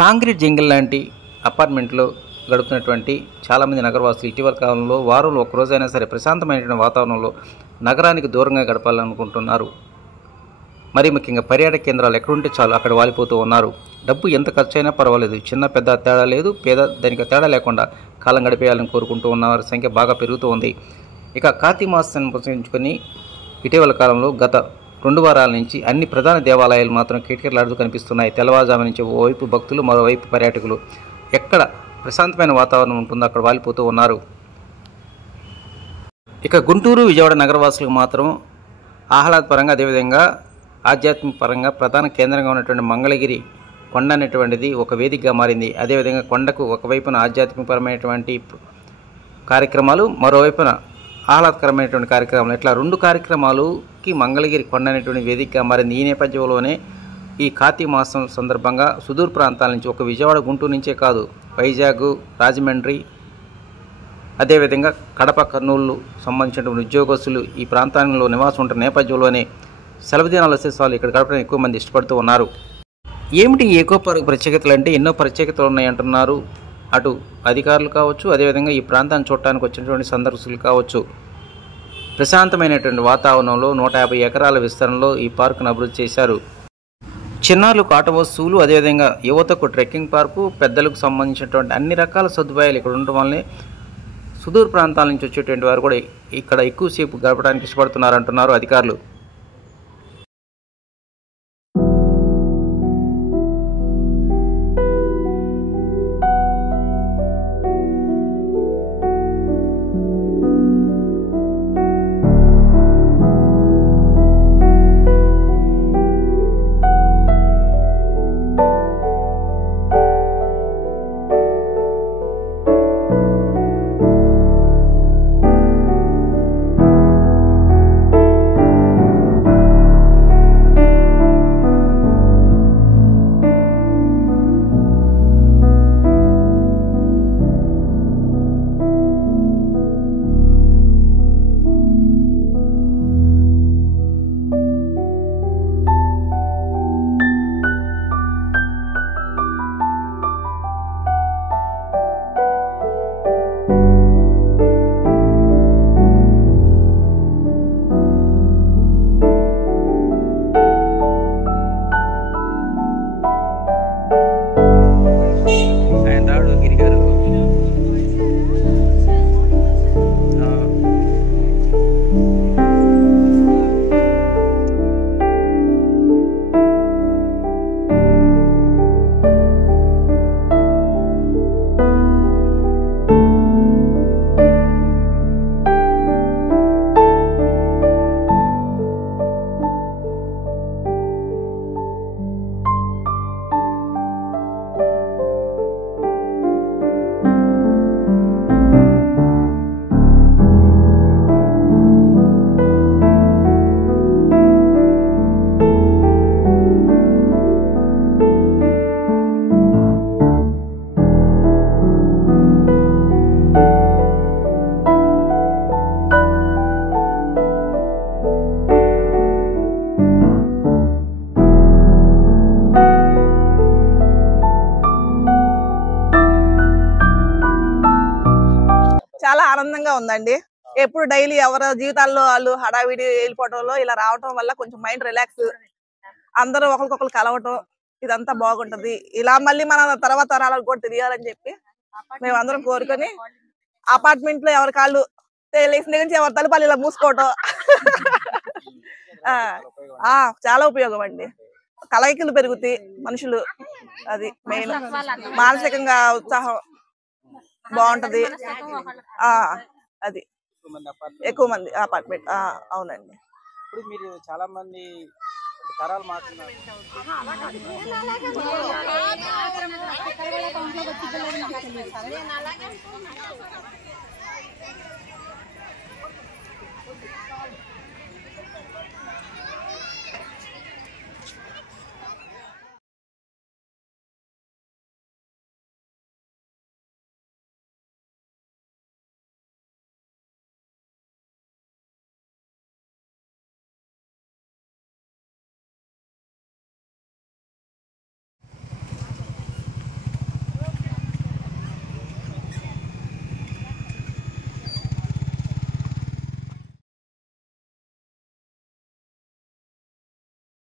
Concrete jungle లాంటి అపార్ట్మెంట్లో గడుపుతున్నటువంటి చాలామంది నగరవాసులు ఇటీవల కాలంలో వారంలో ఒక్కరోజైనా సరే ప్రశాంతమైనటువంటి వాతావరణంలో నగరానికి దూరంగా గడపాలనుకుంటున్నారు. మరీ ముఖ్యంగా పర్యాటక కేంద్రాలు ఎక్కడుంటే చాలు అక్కడ వాలిపోతూ ఉన్నారు. డబ్బు ఎంత ఖర్చైనా పర్వాలేదు, చిన్న పెద్ద తేడా లేదు, పేద ధనిక తేడా లేకుండా కాలం గడిపేయాలని కోరుకుంటూ ఉన్న వారి సంఖ్య బాగా పెరుగుతూ ఉంది. ఇక కార్తీక మాసాన్ని పురస్కరించుకొని ఇటీవల కాలంలో గత 2 వారాల నుంచి అన్ని ప్రధాన దేవాలయాలు మాత్రం కిటకిటలాడుతూ కనిపిస్తున్నాయి. తెల్లవారుజాము నుంచి ఓవైపు భక్తులు, మరోవైపు పర్యాటకులు. ఎక్కడ ప్రశాంతమైన వాతావరణం ఉంటుందో అక్కడ వాలిపోతూ ఉన్నారు. ఇక గుంటూరు, విజయవాడ నగరవాసులకు మాత్రం ఆహ్లాదపరంగా, అదేవిధంగా ఆధ్యాత్మిక పరంగా ప్రధాన కేంద్రంగా ఉన్నటువంటి మంగళగిరి కొండ అనేటువంటిది ఒక వేదికగా మారింది. అదేవిధంగా కొండకు ఒకవైపున ఆధ్యాత్మికపరమైనటువంటి కార్యక్రమాలు, మరోవైపున ఆహ్లాదకరమైనటువంటి కార్యక్రమాలు, ఇట్లా 2 కార్యక్రమాలుకి మంగళగిరి కొండ అనేటువంటి వేదికగా మారింది. ఈ నేపథ్యంలోనే ఈ కార్తీక మాసం సందర్భంగా సుదూర ప్రాంతాల నుంచి, ఒక విజయవాడ, గుంటూరు నుంచే కాదు, వైజాగ్, రాజమండ్రి, అదేవిధంగా కడప, కర్నూలు సంబంధించినటువంటి ఉద్యోగస్తులు ఈ ప్రాంతాల్లో నివాసం ఉంటున్న నేపథ్యంలోనే సెలవు దినాలు వస్తే చాలు ఇక్కడ గడపడానికి ఎక్కువ మంది ఇష్టపడుతూ ఉన్నారు. ఏమిటి ఈ ఎకో పార్క్ ప్రత్యేకతలు అంటే ఎన్నో ప్రత్యేకతలు ఉన్నాయంటున్నారు. అటు అధికారులు కావచ్చు, అదేవిధంగా ఈ ప్రాంతాన్ని చూడటానికి వచ్చినటువంటి సందర్శకులు కావచ్చు. ప్రశాంతమైనటువంటి వాతావరణంలో 150 ఎకరాల విస్తరణలో ఈ పార్కును అభివృద్ధి చేశారు. చిన్నారులకు ఆట వస్తువులు, అదేవిధంగా యువతకు ట్రెక్కింగ్ పార్కు, పెద్దలకు సంబంధించినటువంటి అన్ని రకాల సదుపాయాలు ఇక్కడ ఉండటం వల్లనే సుదూర ప్రాంతాల నుంచి వచ్చేటువంటి వారు కూడా ఇక్కడ ఎక్కువసేపు గడపడానికి ఇష్టపడుతున్నారంటున్నారు అధికారులు. చాలా ఆనందంగా ఉందండి. ఎప్పుడు డైలీ ఎవరి జీవితాల్లో వాళ్ళు హడావిడి వెళ్ళిపోవడంలో ఇలా రావటం వల్ల కొంచెం మైండ్ రిలాక్స్, అందరూ ఒకరికొకరు కలవటం, ఇదంతా బాగుంటది. ఇలా మళ్ళీ మన తర్వాత తరాలకు కూడా తెలియాలని చెప్పి మేము అందరం కోరుకొని అపార్ట్మెంట్ లో ఎవరి కాళ్ళు తెలిసిన దగ్గర నుంచి ఎవరి తలుపాలు ఇలా మూసుకోవటం చాలా ఉపయోగం అండి. కలయికలు పెరుగుతాయి మనుషులు, అది మెయిన్. మానసికంగా ఉత్సాహం బాగుంటది. అది ఎక్కువ మంది అపార్ట్మెంట్. అవునండి. ఇప్పుడు మీరు చాలా మంది తరాలు మారుతున్నారు.